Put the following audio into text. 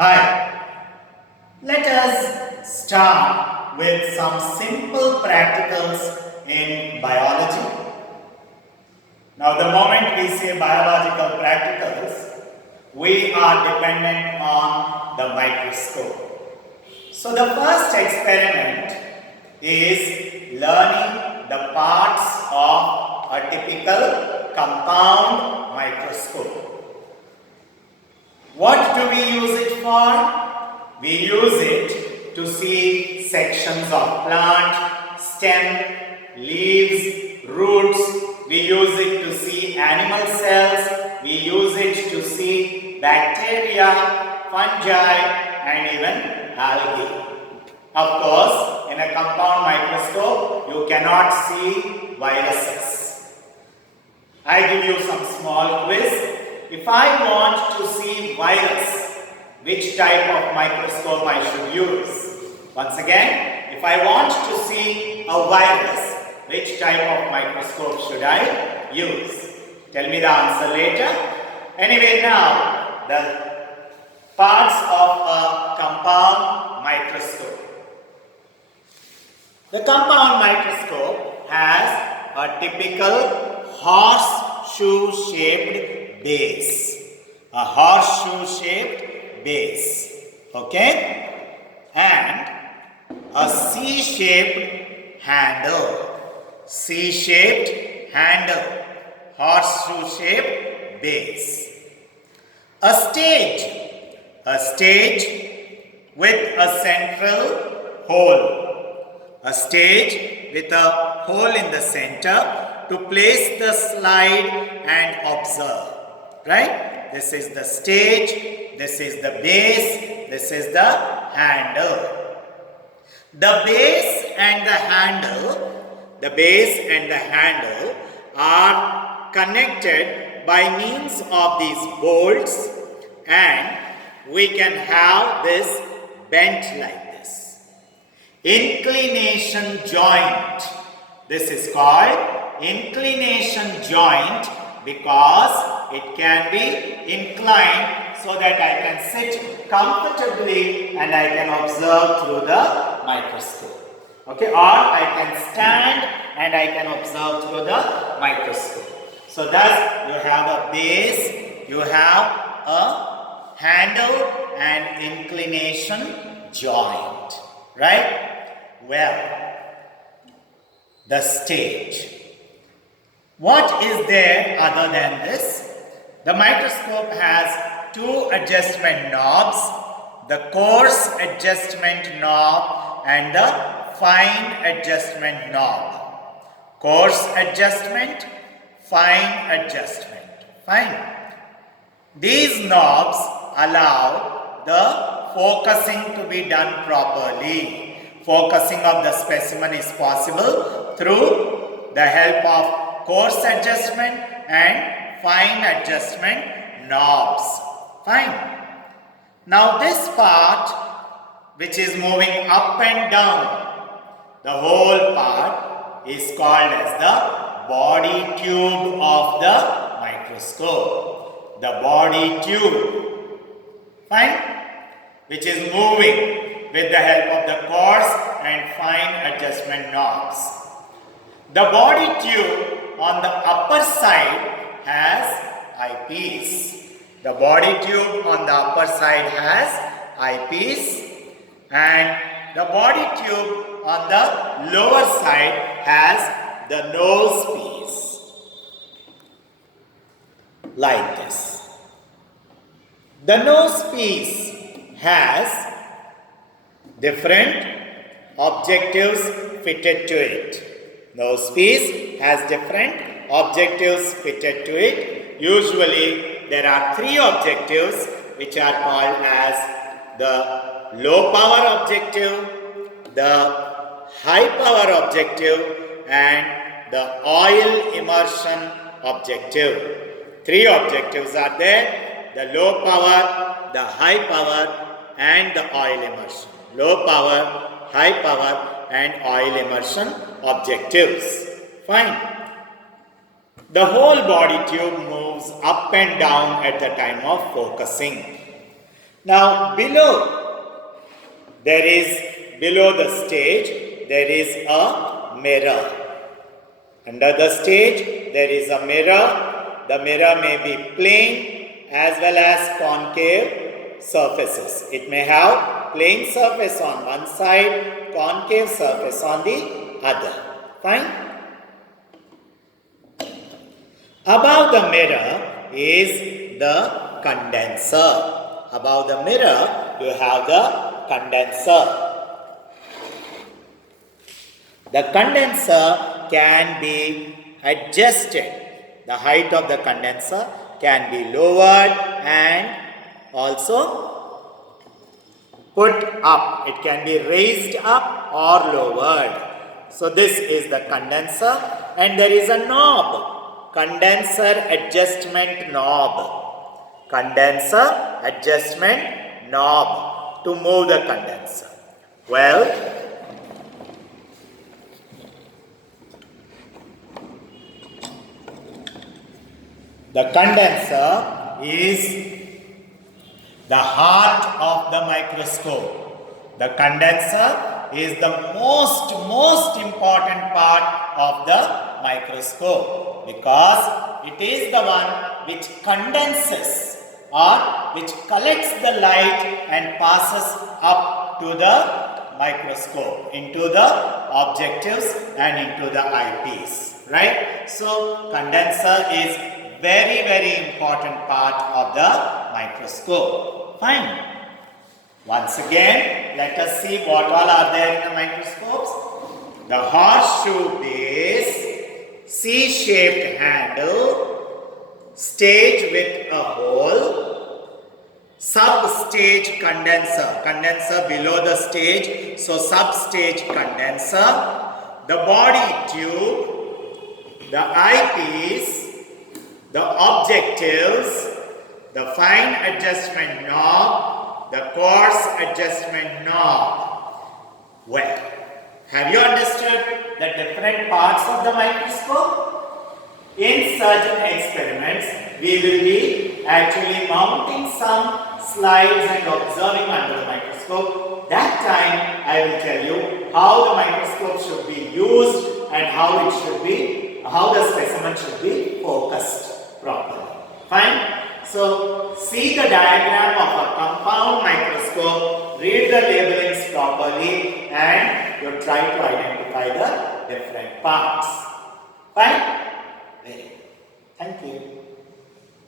Hi, let us start with some simple practicals in biology. Now, the moment we say biological practicals, we are dependent on the microscope. So, the first experiment is learning the parts of a typical compound microscope. What do we use it for? We use it to see sections of plant, stem, leaves, roots. We use it to see animal cells. We use it to see bacteria, fungi, and even algae. Of course, in a compound microscope, you cannot see viruses. I give you some small quiz. If I want to see virus, which type of microscope I should use? Once again, if I want to see a virus, which type of microscope should I use? Tell me the answer later. Anyway, now the parts of a compound microscope. The compound microscope has a typical horseshoe-shaped base. A horseshoe-shaped base. Okay? And a C-shaped handle. C-shaped handle. Horseshoe-shaped base. A stage. A stage with a central hole. A stage with a hole in the center to place the slide and observe. Right? This is the stage, this is the base, this is the handle. The base and the handle are connected by means of these bolts, and we can have this bent like this. Inclination joint. This is called inclination joint because it can be inclined so that I can sit comfortably and I can observe through the microscope. Okay, or I can stand and I can observe through the microscope. So thus you have a base, you have a handle and inclination joint. Right? Well, the stage. What is there other than this? The microscope has two adjustment knobs, the coarse adjustment knob and the fine adjustment knob. Coarse adjustment, fine adjustment. Fine. These knobs allow the focusing to be done properly. Focusing of the specimen is possible through the help of coarse adjustment and fine adjustment knobs. Fine. Now this part which is moving up and down, the whole part is called as the body tube of the microscope. The body tube. Fine. Which is moving with the help of the coarse and fine adjustment knobs. The body tube on the upper side has eyepiece. The body tube on the upper side has eyepiece, and the body tube on the lower side has the nose piece. Like this. The nose piece has different objectives fitted to it. Nose piece has different objectives fitted to it. Usually there are three objectives which are called as the low power objective, the high power objective and the oil immersion objective. Three objectives are there: the low power, the high power and the oil immersion. Low power, high power and oil immersion objectives. Fine. The whole body tube moves up and down at the time of focusing. Now below the stage, there is a mirror. Under the stage, there is a mirror. The mirror may be plane as well as concave surfaces. It may have plane surface on one side, concave surface on the other. Fine? Above the mirror is the condenser. Above the mirror, you have the condenser. The condenser can be adjusted. The height of the condenser can be lowered and also put up. It can be raised up or lowered. So this is the condenser, and there is a knob. Condenser adjustment knob. Condenser adjustment knob to move the condenser. Well, the condenser is the heart of the microscope. The condenser is the most important part of the microscope because it is the one which condenses or which collects the light and passes up to the microscope into the objectives and into the eyepiece, right? So condenser is very important part of the microscope. Fine. Once again, let us see what all are there in the microscopes. The horseshoe base, C-shaped handle, stage with a hole, sub-stage condenser, condenser below the stage, so sub-stage condenser, the body tube, the eyepiece, the objectives, the fine adjustment knob, the coarse adjustment knob. Well, have you understood the different parts of the microscope? In certain experiments, we will be actually mounting some slides and observing under the microscope. That time, I will tell you how the microscope should be used and how the specimen should be focused properly. Fine? So, see the diagram of a compound microscope, read the labelings properly, and you try to identify the different parts. Fine?